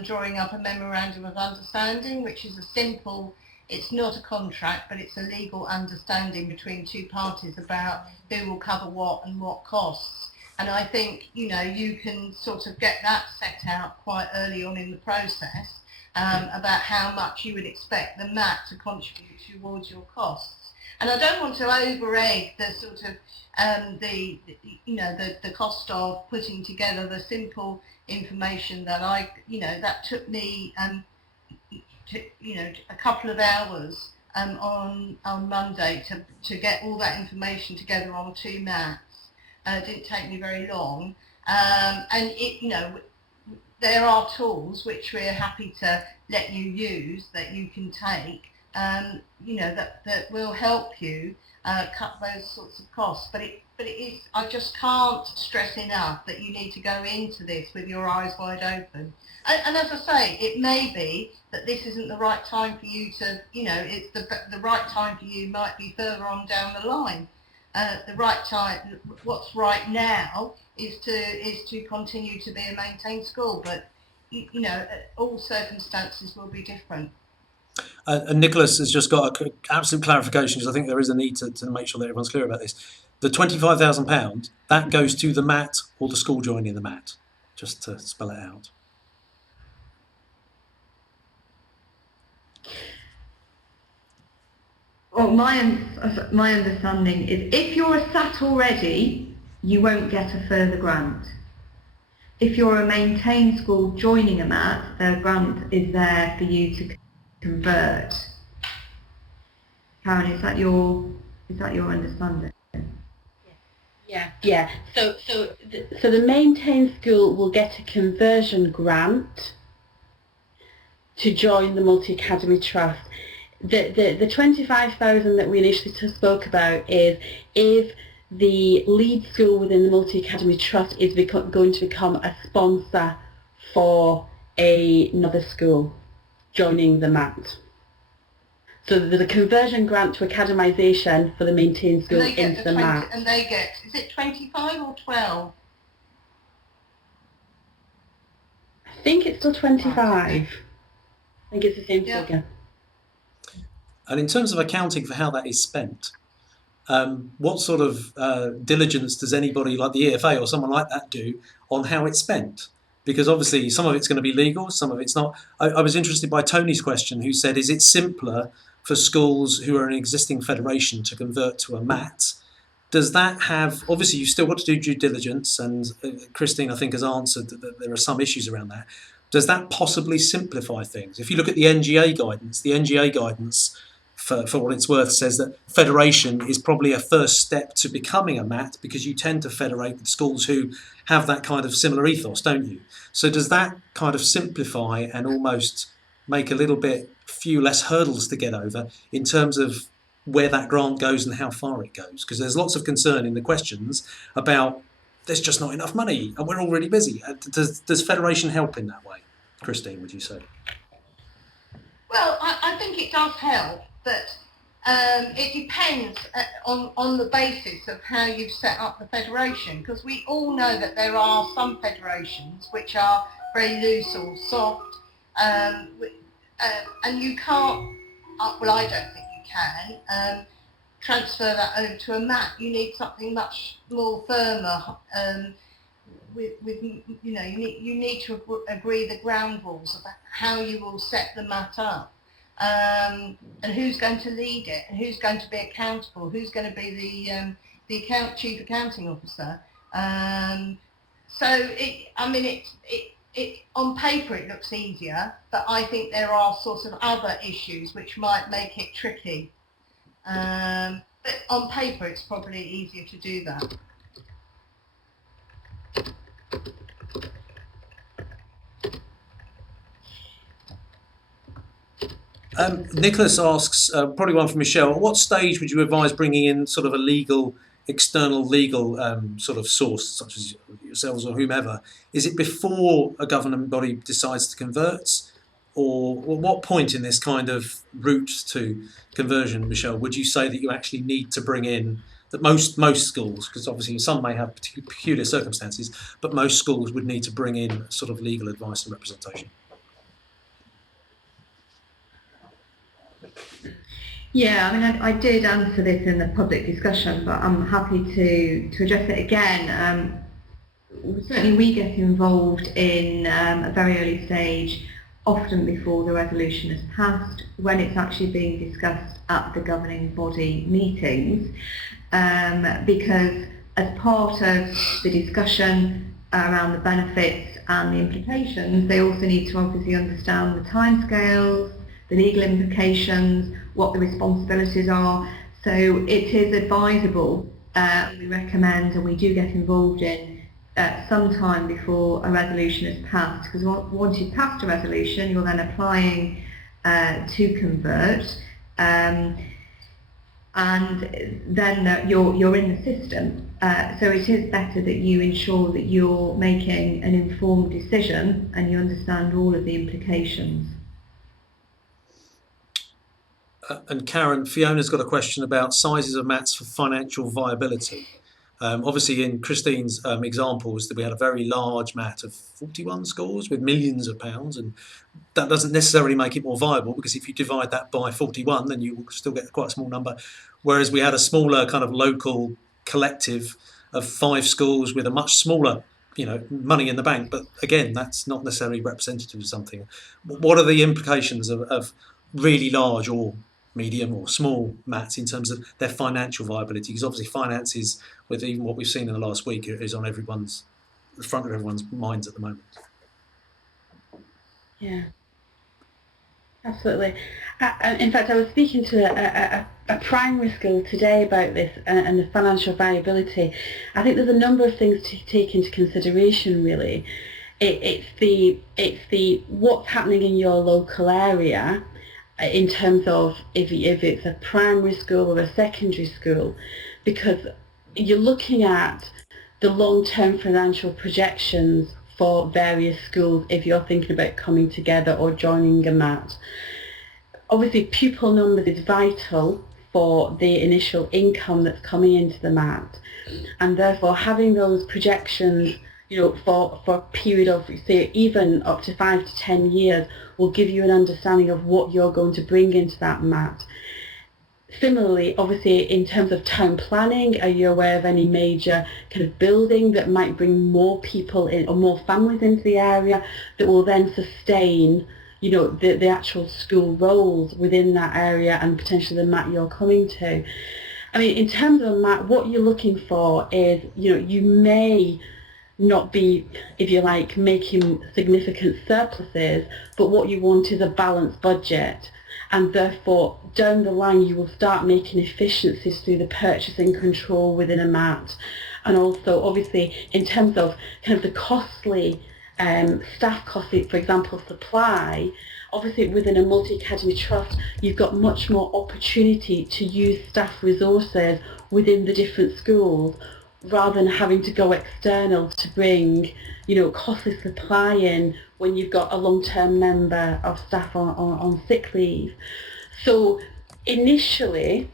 drawing up a memorandum of understanding, which is a simple, it's not a contract, but it's a legal understanding between two parties about who will cover what and what costs. And I think, you know, you can sort of get that set out quite early on in the process about how much you would expect the MAT to contribute towards your costs. And I don't want to over-egg the sort of the cost of putting together the simple information that that took me a couple of hours on Monday to get all that information together on 2 mats. It didn't take me very long, and there are tools which we're happy to let you use that you can take, that will help you cut those sorts of costs. But it is, I just can't stress enough that you need to go into this with your eyes wide open. And as I say, it may be that this isn't the right time for you to, it's the right time for you might be further on down the line. The right time, what's right now is to continue to be a maintained school, but all circumstances will be different. And Nicholas has just got an absolute clarification, because I think there is a need to make sure that everyone's clear about this. The £25,000, that goes to the MAT or the school joining the MAT, just to spell it out. Well, my understanding is if you're a SAT already, you won't get a further grant. If you're a maintained school joining a MAT, the grant is there for you to convert. Karen, is that your understanding? Yeah. So the maintained school will get a conversion grant to join the multi-academy trust. The 25,000 that we initially spoke about is if the lead school within the multi-academy trust is going to become a sponsor for another school joining the MAT. So there's a conversion grant to academisation for the maintained school into the MAT. And they get, is it 25 or 12? I think it's still 25. I think it's the same figure. And in terms of accounting for how that is spent, what sort of diligence does anybody like the EFA or someone like that do on how it's spent? Because obviously some of it's going to be legal, some of it's not. I was interested by Tony's question, who said, is it simpler for schools who are an existing federation to convert to a MAT? Does that have, obviously you've still got to do due diligence, and Christine I think has answered that there are some issues around that. Does that possibly simplify things? If you look at the NGA guidance, for what it's worth, says that federation is probably a first step to becoming a MAT, because you tend to federate with schools who have that kind of similar ethos, don't you? So does that kind of simplify and almost make a few less hurdles to get over in terms of where that grant goes and how far it goes? Because there's lots of concern in the questions about there's just not enough money and we're all really busy. Does federation help in that way? Christine, would you say? Well, I think it does help, but it depends on the basis of how you've set up the federation, because we all know that there are some federations which are very loose or soft, and you can't, well, I don't think you can, transfer that over to a mat. You need something much more firmer. With you know, you need to agree the ground rules of how you will set the mat up, and who's going to lead it, and who's going to be accountable, who's going to be the chief accounting officer. So it on paper it looks easier, but I think there are sort of other issues which might make it tricky. But on paper it's probably easier to do that. Nicholas asks, probably one from Michelle, at what stage would you advise bringing in sort of a external legal sort of source, such as yourselves or whomever? Is it before a governing body decides to convert? Or at what point in this kind of route to conversion, Michelle, would you say that you actually need to bring in, that most schools, because obviously some may have peculiar circumstances, but most schools would need to bring in sort of legal advice and representation? Yeah, I mean, I did answer this in the public discussion, but I'm happy to address it again. Certainly we get involved in a very early stage, often before the resolution is passed, when it's actually being discussed at the governing body meetings, because as part of the discussion around the benefits and the implications, they also need to obviously understand the timescales, the legal implications, what the responsibilities are. So it is advisable, we recommend, and we do get involved in some time before a resolution is passed, because once you've passed a resolution, you're then applying to convert, and then you're in the system. So it is better that you ensure that you're making an informed decision and you understand all of the implications. And Karen, Fiona's got a question about sizes of mats for financial viability. Obviously in Christine's examples, that we had a very large mat of 41 schools with millions of pounds, and that doesn't necessarily make it more viable, because if you divide that by 41 then you will still get quite a small number, whereas we had a smaller kind of local collective of 5 schools with a much smaller money in the bank, but again that's not necessarily representative of something. What are the implications of really large or medium or small mats in terms of their financial viability? Because obviously finances, with even what we've seen in the last week, is on the front of everyone's minds at the moment. Yeah, absolutely. In fact, I was speaking to a primary school today about this and the financial viability. I think there's a number of things to take into consideration, really. It's the what's happening in your local area, in terms of if it's a primary school or a secondary school, because you're looking at the long-term financial projections for various schools if you're thinking about coming together or joining a mat. Obviously pupil numbers is vital for the initial income that's coming into the mat, and therefore having those projections for a period of, say, even up to 5 to 10 years will give you an understanding of what you're going to bring into that mat. Similarly, obviously, in terms of town planning, are you aware of any major kind of building that might bring more people in or more families into the area that will then sustain the actual school roles within that area and potentially the mat you're coming to? I mean, in terms of a mat, what you're looking for is, you may not be, if you like, making significant surpluses, but what you want is a balanced budget, and therefore down the line you will start making efficiencies through the purchasing control within a mat. And also obviously in terms of kind of the costly staff costs, for example supply, obviously within a multi-academy trust you've got much more opportunity to use staff resources within the different schools, rather than having to go external to bring, costly supply in when you've got a long-term member of staff on sick leave. So initially,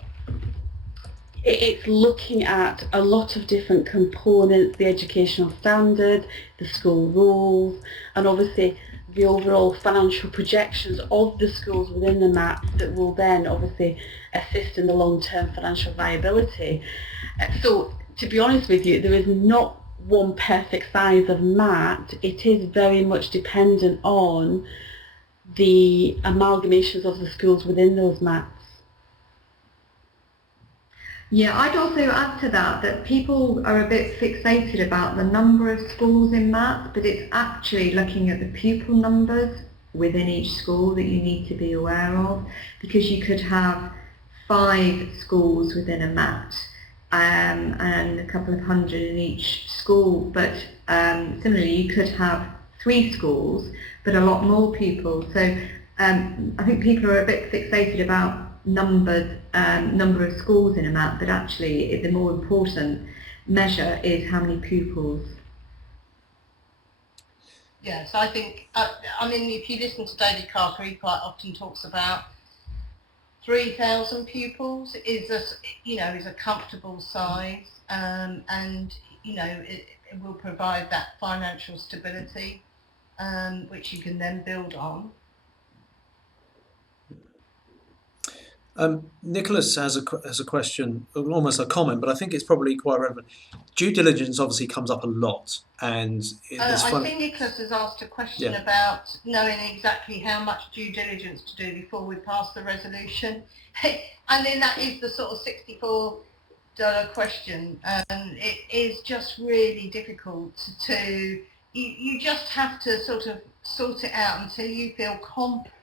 it's looking at a lot of different components, the educational standards, the school rules, and obviously the overall financial projections of the schools within the MAP that will then obviously assist in the long-term financial viability. So to be honest with you, there is not one perfect size of MAT. It is very much dependent on the amalgamations of the schools within those MATs. Yeah, I'd also add to that people are a bit fixated about the number of schools in maths, but it's actually looking at the pupil numbers within each school that you need to be aware of, because you could have 5 schools within a MAT and a couple of hundred in each school, but similarly you could have 3 schools but a lot more pupils. So I think people are a bit fixated about number of schools in a MAT, but actually the more important measure is how many pupils. Yes, I think, I mean, if you listen to David Carker, he quite often talks about 3,000 pupils is a comfortable size, and it will provide that financial stability, which you can then build on. Nicholas has a question, almost a comment, but I think it's probably quite relevant. Due diligence obviously comes up a lot, and I think Nicholas has asked a question about knowing exactly how much due diligence to do before we pass the resolution. And then that is the sort of $64 question. It is just really difficult to, you just have to sort of sort it out until you feel confident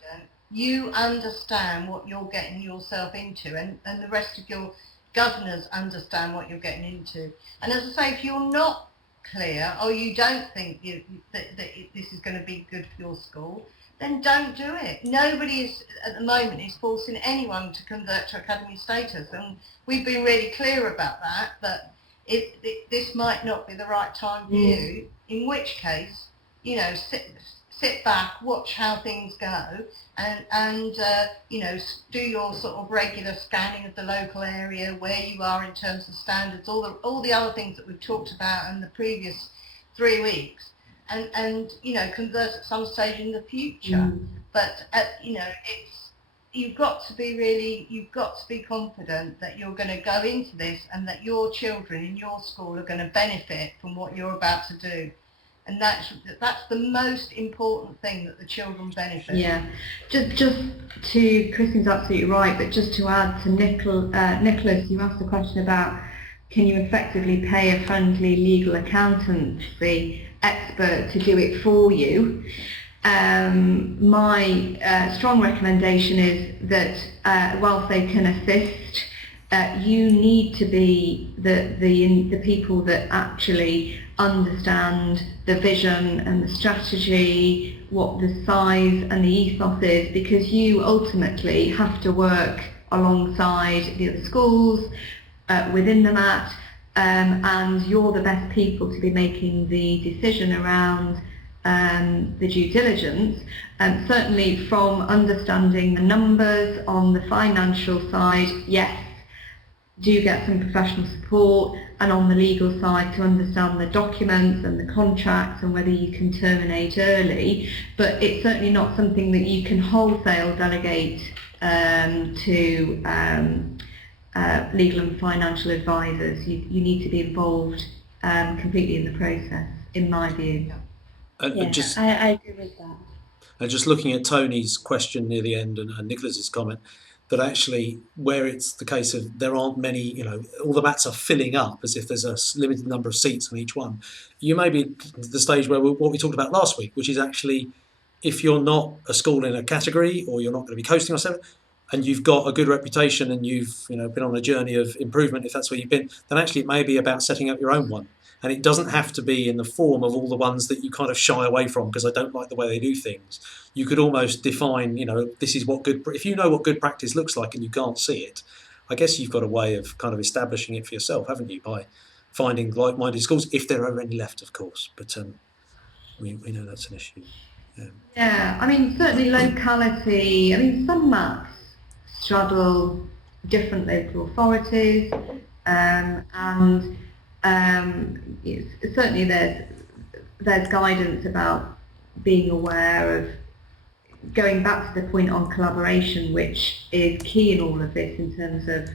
you understand what you're getting yourself into, and the rest of your governors understand what you're getting into. And as I say, if you're not clear, or you don't think that this is going to be good for your school, then don't do it. Nobody is at the moment is forcing anyone to convert to academy status, and we've been really clear about that this might not be the right time for you, in which case, sit back, watch how things go, and do your sort of regular scanning of the local area, where you are in terms of standards, all the other things that we've talked about in the previous 3 weeks, and convert at some stage in the future. But you've got to be confident that you're going to go into this and that your children in your school are going to benefit from what you're about to do. And that's the most important thing, that the children benefit. Yeah, just to, Christine's absolutely right, but just to add to Nicholas, you asked a question about, can you effectively pay a friendly legal accountancy expert to do it for you? My strong recommendation is that whilst they can assist, you need to be the people that actually understand the vision and the strategy, what the size and the ethos is, because you ultimately have to work alongside the other schools within the MAT, and you're the best people to be making the decision around the due diligence. And certainly from understanding the numbers on the financial side, yes, do get some professional support, and on the legal side to understand the documents and the contracts and whether you can terminate early. But it's certainly not something that you can wholesale delegate to legal and financial advisors. You need to be involved completely in the process, in my view. I agree with that. And just looking at Tony's question near the end and Nicholas's comment, that actually where it's the case of there aren't many, all the mats are filling up as if there's a limited number of seats on each one. You may be at the stage where what we talked about last week, which is actually, if you're not a school in a category, or you're not going to be coasting or something, and you've got a good reputation and you've been on a journey of improvement, if that's where you've been, then actually it may be about setting up your own one. And it doesn't have to be in the form of all the ones that you kind of shy away from because I don't like the way they do things. You could almost define, this is what good, if you know what good practice looks like and you can't see it, I guess you've got a way of kind of establishing it for yourself, haven't you, by finding like-minded schools, if there are any left, of course. But we know that's an issue. Yeah, I mean, certainly locality, some MATs straddle different local authorities, and certainly there's guidance about being aware of, going back to the point on collaboration, which is key in all of this in terms of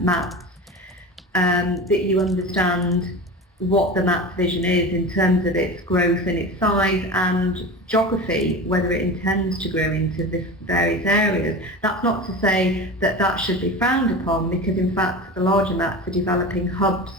maths, that you understand what the maths vision is in terms of its growth and its size and geography, whether it intends to grow into this various areas. That's not to say that that should be frowned upon, because in fact the larger maths are developing hubs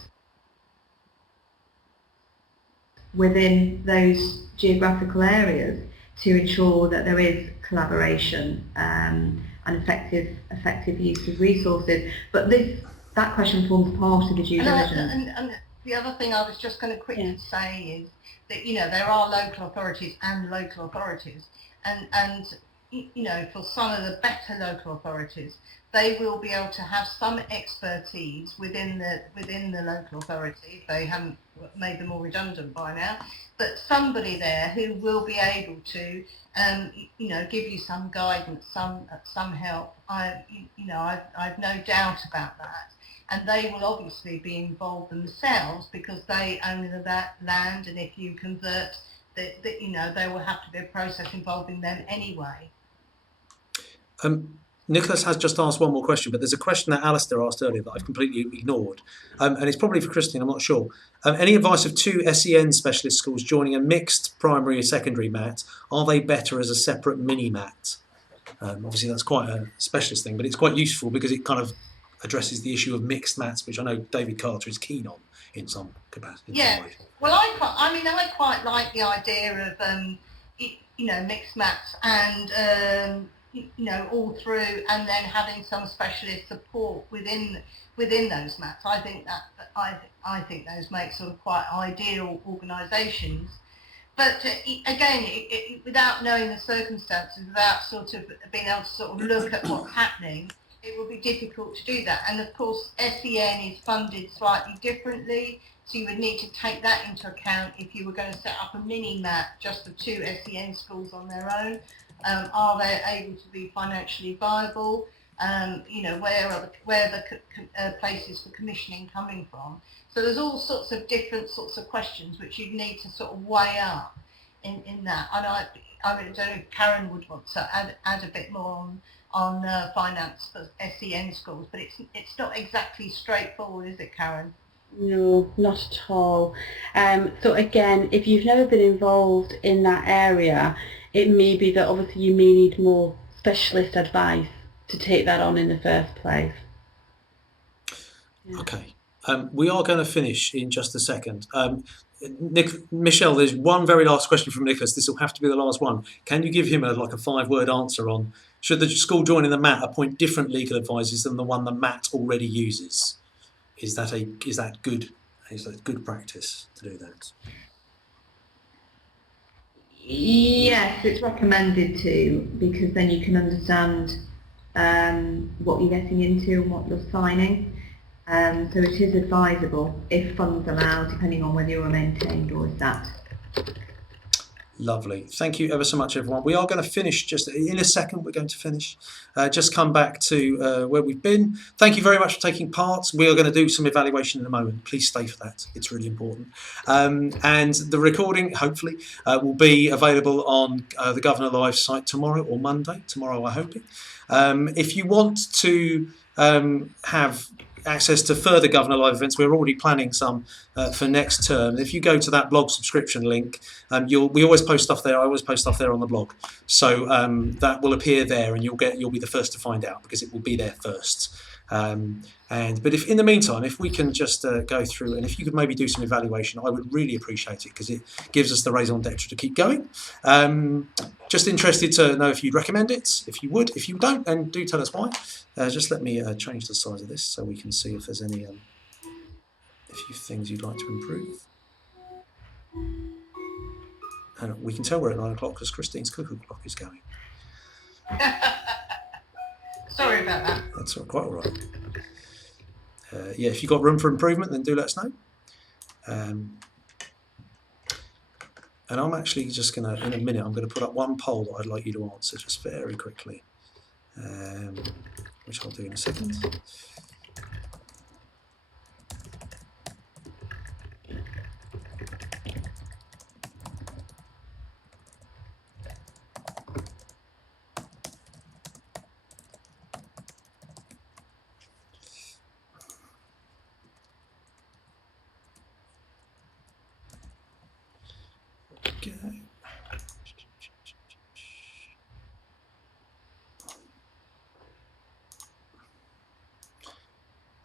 within those geographical areas to ensure that there is collaboration and effective use of resources. But that question forms part of the due diligence. And the other thing I was just going to quickly say is that, you know, there are local authorities and local authorities, and you know, for some of the better local authorities, they will be able to have some expertise within the local authority. They haven't made them all redundant by now, but somebody there who will be able to, you know, give you some guidance, some help. I've no doubt about that. And they will obviously be involved themselves because they own that land, and if you convert, that you know, there will have to be a process involving them anyway. Nicholas has just asked one more question, but there's a question that Alistair asked earlier that I've completely ignored, and it's probably for Christine, I'm not sure. Any advice of 2 SEN specialist schools joining a mixed primary and secondary mat? Are they better as a separate mini-mat? Obviously that's quite a specialist thing, but it's quite useful because it kind of addresses the issue of mixed mats, which I know David Carter is keen on in some capacity. Yeah, well, I quite like the idea of you know, mixed mats and you know, all through, and then having some specialist support within those mats. I think those make sort of quite ideal organisations. But again, without knowing the circumstances, without sort of being able to sort of look at what's happening, it will be difficult to do that. And of course, SEN is funded slightly differently, so you would need to take that into account if you were going to set up a mini-mat just for 2 SEN schools on their own. Are they able to be financially viable? You know, where the places for commissioning coming from? So there's all sorts of different sorts of questions which you'd need to sort of weigh up in that. And I don't know if Karen would want to add a bit more on finance for SEN schools, but it's not exactly straightforward, is it, Karen? No, not at all. So again, if you've never been involved in that area, it may be that obviously you may need more specialist advice to take that on in the first place. Yeah. Okay, we are going to finish in just a second. Michelle, there's one very last question from Nicholas. This will have to be the last one. Can you give him a 5-word answer on, should the school joining the MAT appoint different legal advisors than the one the MAT already uses? Is that good practice to do that? Yes, it's recommended to, because then you can understand what you're getting into and what you're signing. So it is advisable if funds allow, depending on whether you're maintained or is that. Lovely. Thank you ever so much, everyone. We are going to finish just in a second. We're going to finish. Just come back to where we've been. Thank you very much for taking part. We are going to do some evaluation in a moment. Please stay for that. It's really important. And the recording, hopefully, will be available on the Governor Live site tomorrow or Monday. Tomorrow, I hope. If you want to have access to further Governor Live events, we're already planning some for next term. If you go to that blog subscription link, we always post stuff there. I always post stuff there on the blog, so that will appear there, and you'll be the first to find out because it will be there first. But if in the meantime, if we can just go through, and if you could maybe do some evaluation, I would really appreciate it because it gives us the raison d'etre to keep going. Just interested to know if you'd recommend it. If you would, if you don't, then do tell us why. Just let me change the size of this so we can see if there's any a few things you'd like to improve. And we can tell we're at 9 o'clock because Christine's cuckoo clock is going. Sorry about that. That's quite all right. Yeah, if you've got room for improvement, then do let us know. And I'm actually just going to, in a minute, I'm going to put up one poll that I'd like you to answer just very quickly, which I'll do in a second.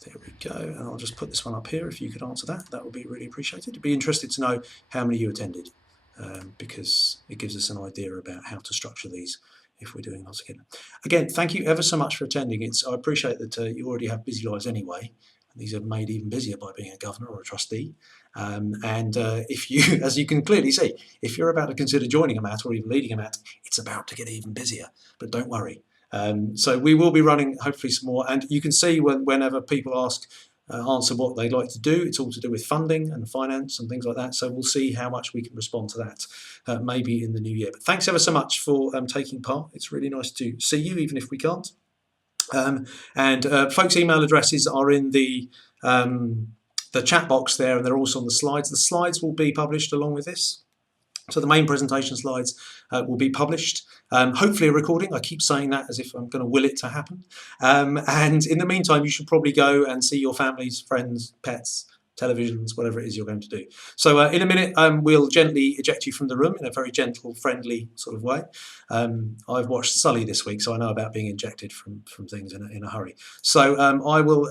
There we go, and I'll just put this one up here. If you could answer that, that would be really appreciated. I'd be interested to know how many you attended, because it gives us an idea about how to structure these if we're doing lots again. Again, thank you ever so much for attending. I appreciate that you already have busy lives anyway. These are made even busier by being a governor or a trustee. If you, as you can clearly see, if you're about to consider joining a MAT or even leading a MAT, it's about to get even busier. But don't worry. So we will be running hopefully some more, and you can see whenever people answer what they'd like to do, it's all to do with funding and finance and things like that. So we'll see how much we can respond to that maybe in the new year. But thanks ever so much for taking part. It's really nice to see you, even if we can't. Folks' email addresses are in the chat box there, and they're also on the slides. The slides will be published along with this. So the main presentation slides will be published. Hopefully a recording. I keep saying that as if I'm going to will it to happen. And in the meantime, you should probably go and see your families, friends, pets, televisions, whatever it is you're going to do. So in a minute, we'll gently eject you from the room in a very gentle, friendly sort of way. I've watched Sully this week, so I know about being ejected from things in a hurry. So I will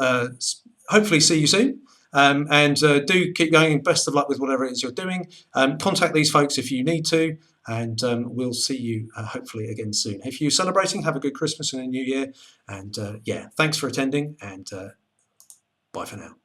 hopefully see you soon. Do keep going. Best of luck with whatever it is you're doing. Contact these folks if you need to, and we'll see you hopefully again soon. If you're celebrating, have a good Christmas and a New Year. And yeah, thanks for attending, and bye for now.